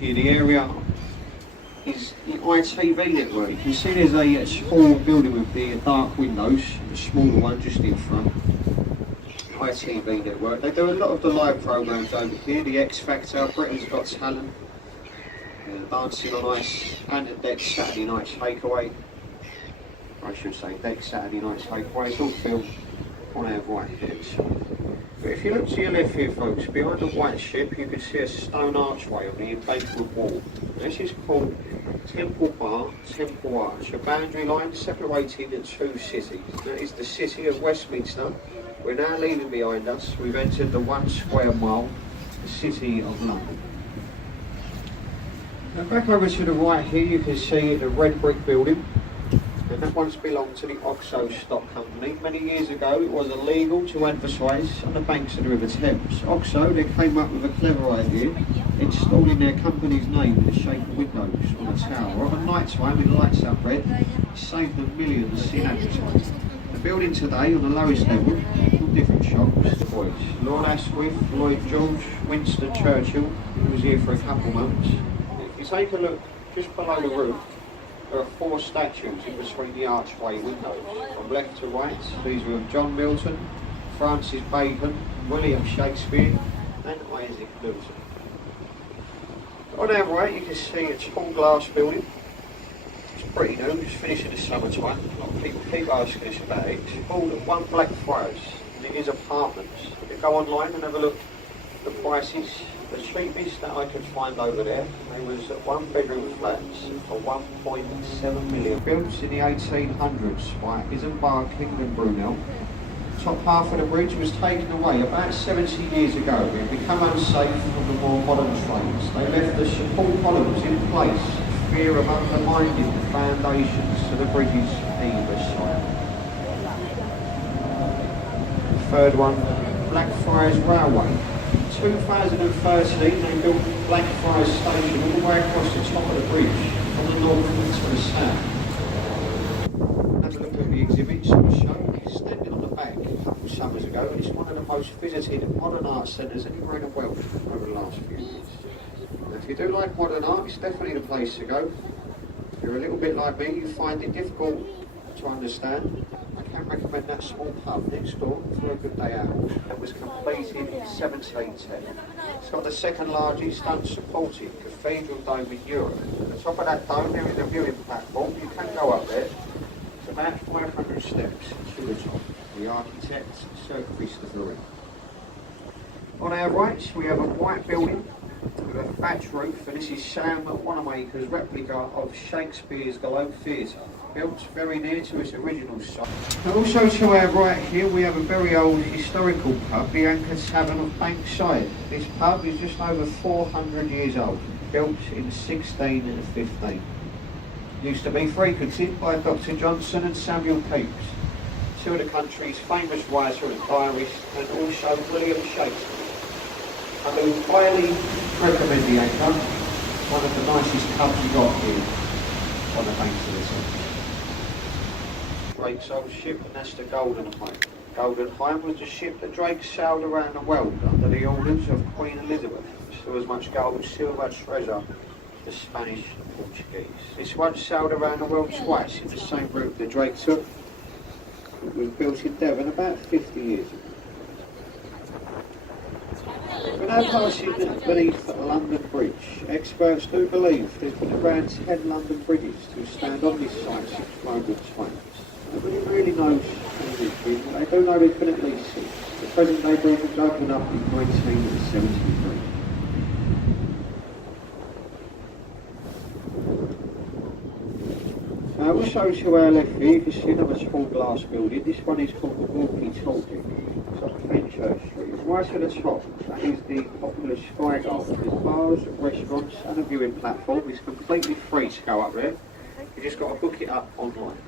Here, the area is the ITV network. You can see there's a small building with the dark windows, the smaller one just in front. ITV network. They do a lot of the live programmes over here. The X Factor, Britain's Got Talent, Dancing on Ice, and the Deck Saturday Night Takeaway. I should say Deck Saturday Night Takeaway. It's all filmed on our right here. But if you look to your left here, folks, behind the white ship, you can see a stone archway on the embankment wall. This is called Temple Bar, Temple Arch, a boundary line separating the two cities. That is the city of Westminster. We're now leaving behind us. We've entered the 1 square mile, the city of London. Now back over to the right here, you can see the red brick building. And that once belonged to the Oxo Stock Company. Many years ago, it was illegal to advertise on the banks of the River Thames. Oxo, they came up with a clever idea, installing their company's name in the shape of windows on a tower. Of a night time, with lights up red, it saved them millions in advertising. The building today, on the lowest level, all different shops, the boys. Lord Asquith, Lloyd George, Winston Churchill, who was here for a couple months. If you take a look just below the roof, there are 4 statues in between the archway windows. From left to right, these are of John Milton, Francis Bacon, William Shakespeare, and Isaac Newton. On our right, you can see a tall glass building. It's pretty new, it's finished in the summertime. A lot of people keep asking us about it. It's called One Blackfriars, and it is apartments. You can go online and have a look at the prices. The cheapest that I could find over there, it was 1-bedroom flats for 1.7 million. Built in the 1800s by Isambard King and Brunel. Top half of the bridge was taken away about 70 years ago. It had become unsafe for the more modern trains. They left the support columns in place, fear of undermining the foundations to the bridge's either side. The third one, Blackfriars Railway. 2013, they built Blackfriars Station all the way across the top of the bridge, from the north to the south. Have a look at the exhibits on the show. It's extended on the back a couple of summers ago, and it's one of the most visited modern art centres anywhere in the world over the last few years. Now, if you do like modern art, it's definitely the place to go. If you're a little bit like me, you find it difficult to understand, I can recommend that small pub next door for a good day out. It was completed in 1710. It's got the second largest unsupported cathedral dome in Europe. At the top of that dome there is a viewing platform. You can go up there. It's about 500 steps to the top. The architect, Sir Christopher Reeve. On our right we have a white building with a thatch roof, and this is Sam Wanamaker's replica of Shakespeare's Globe Theatre, built very near to its original site. And also to our right here we have a very old historical pub, the Anchor Tavern of Bankside. This pub is just over 400 years old, built in 1615. Used to be frequented by Dr. Johnson and Samuel Pepys, two of the country's famous writers and diarists, and also William Shakespeare. I do highly recommend the Anchor. It's one of the nicest pubs you got here on the banks of the Thames. Drake's old ship, and that's the Golden Hind. Golden Hind was the ship that Drake sailed around the world under the orders of Queen Elizabeth. Still as much gold, silver, treasure as the Spanish and Portuguese. This one sailed around the world twice in the same route that Drake took. It was built in Devon about 50 years ago. We're now passing beneath London Bridge. Experts do believe there's been around 10 London bridges to stand on this site since Roman times. Nobody really knows how they've been, but they do know there's been at least 6. The present day bridge was opened up in 1973. Also to our left here, you can see another small glass building. This one is called the Walkie-Talkie. It's on Fenchurch Street. It's right at the top. That is the popular Sky Garden. There's bars, restaurants and a viewing platform. It's completely free to go up there. You just got to book it up online.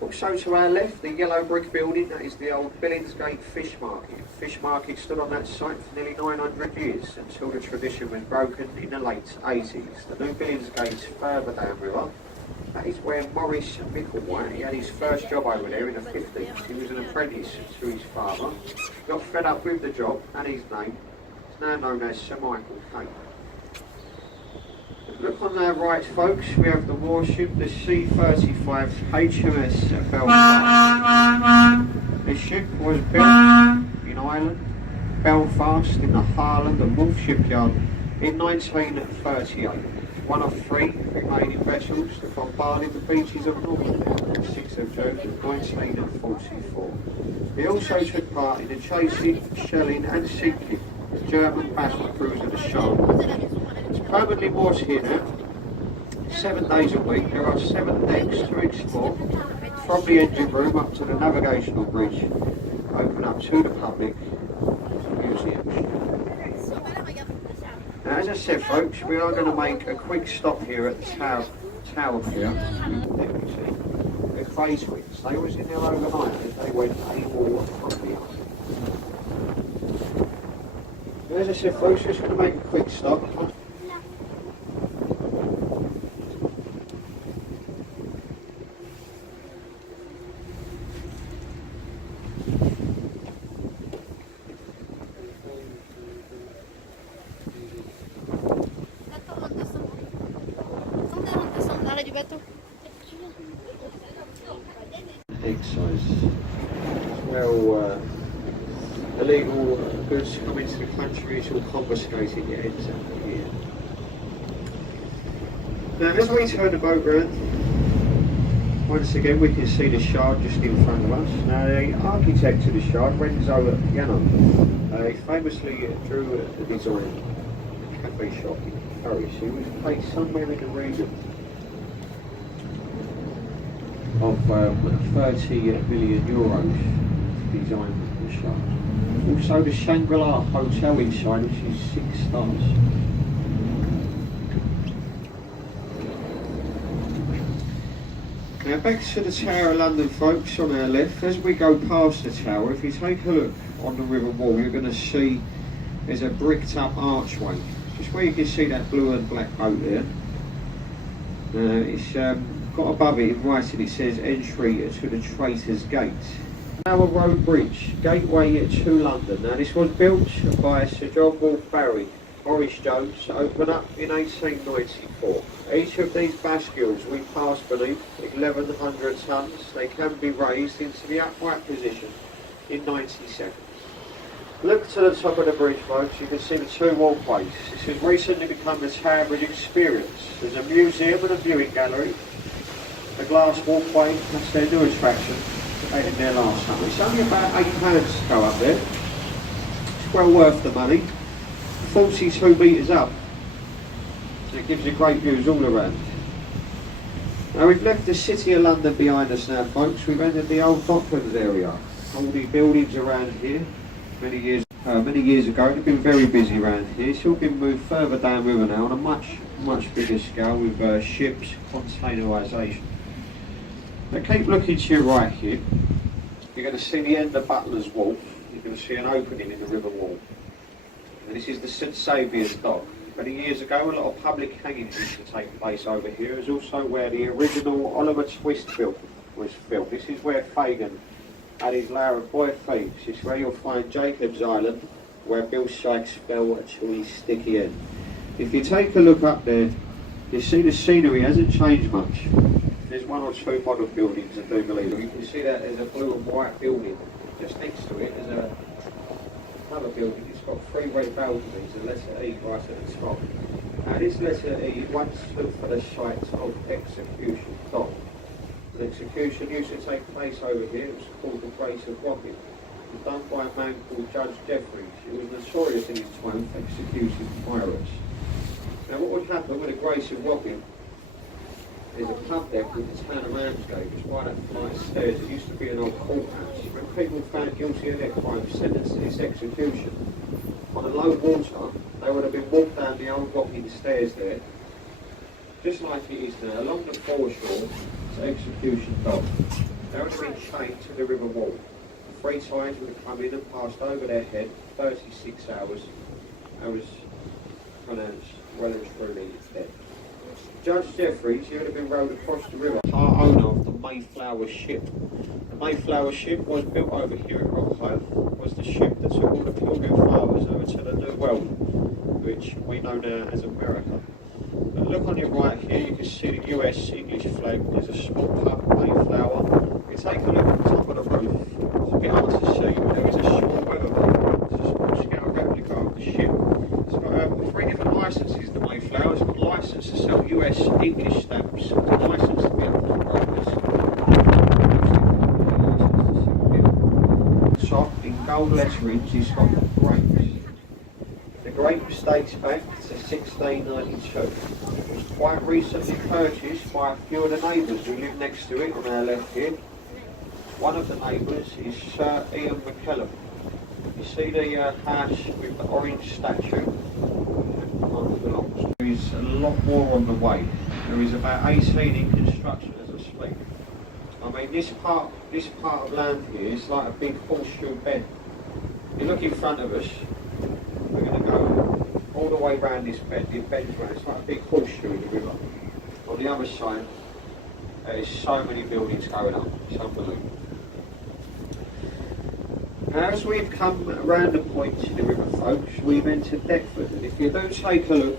Also to our left, the yellow brick building, that is the old Billingsgate Fish Market. Fish Market stood on that site for nearly 900 years until the tradition was broken in the late 80s. The new Billingsgate's further downriver. That is where Maurice Micklewhite, he had his first job over there in the 50s. He was an apprentice to his father, got fed up with the job and his name. It's now known as Sir Michael Caine. Look on our right, folks, we have the warship, the C-35 HMS Belfast. This ship was built in Ireland, Belfast, in the Harland and Wolff shipyard in 1938. One of 3 remaining vessels that bombarded the beaches of Normandy on the 6th of June 1944. He also took part in the chasing, shelling and sinking of German battle cruiser the Charlotte. It's permanently moored here now, 7 days a week. There are 7 decks to explore, from the engine room up to the navigational bridge, open up to the public museums. Now, as I said, folks, we are going to make a quick stop here at the tower here. There we see the Crayswicks. They was in there overnight as they went AWOL from the island. As I said, folks, just going to make a quick stop. Exercise. Well, illegal goods come into the country, it's all confiscated, it ends up here. Now, as we turn the boat round, once again we can see the shard just in front of us. Now, the architect of the shard, Renzo Piano, he famously drew the design of a cafe shop in Paris. He was paid somewhere in the region of 30 million euros to design the shard. Also the Shangri-La Hotel inside, which is 6 stars. Now back to the Tower of London, folks, on our left. As we go past the tower, if you take a look on the river wall, you're going to see there's a bricked up archway. Just where you can see that blue and black boat there. It's got above it in writing, it says entry to the Traitors Gate. Tower Road Bridge, gateway to London. Now this was built by Sir John Wolfe Barry, Boris Jones, to open up in 1894. Each of these bascules we pass beneath, 1100 tonnes. They can be raised into the upright position in 90 seconds. Look to the top of the bridge, folks, you can see the 2 walkways. This has recently become the Tower Bridge Experience. There's a museum and a viewing gallery. The glass walkway, that's their new attraction. They did there last summer. It's only about £8 to go up there. It's well worth the money. 42 metres up. So it gives you great views all around. Now we've left the City of London behind us now, folks. We've entered the old Docklands area. All the buildings around here. Many years ago, they've been very busy around here. It's all been moved further downriver now on a much bigger scale with ships, containerisation. Now keep looking to your right here. You're going to see the end of Butler's Wharf. You're going to see an opening in the river wall. And this is the St Saviour's Dock. Many years ago, a lot of public hangings used to take place over here. It's also where the original Oliver Twist film was filmed. This is where Fagin had his lair of Boy Thieves. This is where you'll find Jacob's Island, where Bill Sykes fell to his sticky end. If you take a look up there, you see the scenery hasn't changed much. There's 1 or 2 modern buildings, I do believe. You can see that there's a blue and white building. Just next to it, there's another building. It's got 3 red balconies, the letter E right at the top. Now this letter E once stood for the site of Execution Dock. The execution used to take place over here. It was called the Grace of Wapping. It was done by a man called Judge Jeffreys. He was notorious in his time for executing pirates. Now what would happen with the Grace of Wapping, there's a pub there called the Town of Ramsgate, just right up the flight of stairs. It used to be an old courthouse. When people found guilty of their crime sentenced to this execution, on a low water, they would have been walked down the old Wapping stairs there, just like it is now, along the foreshore to Execution Dock. They would have been chained to the river wall. 3 tides would have come in and passed over their head, 36 hours. I was pronounced well and truly dead. Judge Jeffreys, he would have been rowed across the river. Part owner of the Mayflower ship. The Mayflower ship was built over here at Rockcliffe, was the ship that took all the Pilgrim Fathers over to the New World, which we know now as America. But look look on your right here, you can see the US English flag. There's a small pub, Mayflower. If you take a look at the top of the roof, to get onto sea, there is a small weatherboard. It's a small scale replica of the ship. It's got 3 different licenses, the Mayflower. It's got a license to sell US English stamps. It's got a license to be a pawnbroker. Top in gold letterings, it's got grapes. The grapes dates back to 1692. It was quite recently purchased by a few of the neighbours who live next to it on our left here. One of the neighbours is Sir Ian McKellum. You see the house with the orange statue on the blocks. There is a lot more on the way. There is about 18 in construction as I speak. I mean, this part of land here is like a big horseshoe bend. You look in front of us, we're going to go all the way round this bend. It bends round. It's like a big horseshoe in the river. On the other side, there's so many buildings going up. It's unbelievable. As we've come around the points in the river, folks, we've entered Deptford, and if you do take a look